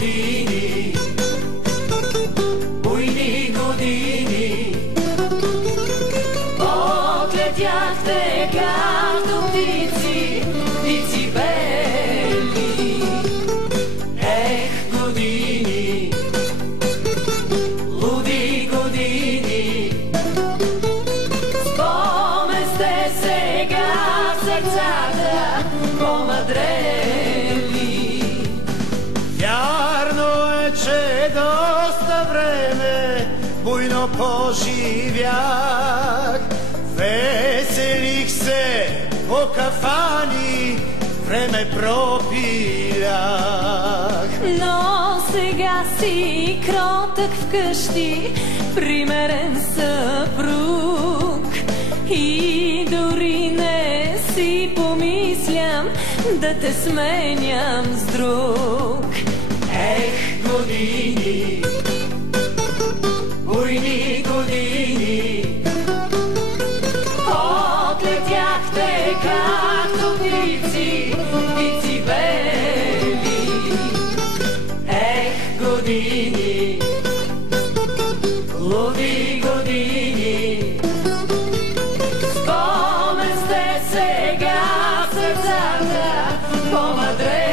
години, буйни години, отлетяхте както птици, птици бели. Ех, години, луди години, спомен сте сега в сърцата помъдрели. Вярно е, че доста време буйно поживях, веселих се по кафани, време пропилях. Но сега си кротък вкъщи, примерен съпруг, и дори не си помислям да те сменям с друг. Ех, години, буйни години, отлетяхте както птици, птици бели. Ех, години, луди години, спомен сте сега в сърцата помъдрели.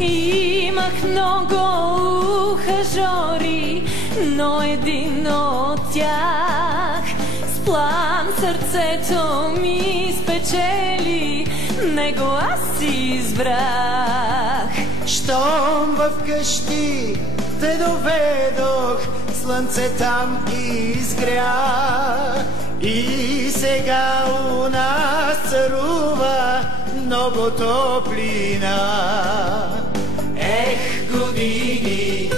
Имах много ухажори, но един от тях с плам сърцето ми спечели, него аз си избрах. Щом в къщи те доведох, слънце там изгря, и сега у нас царува много топлина. Ех, години,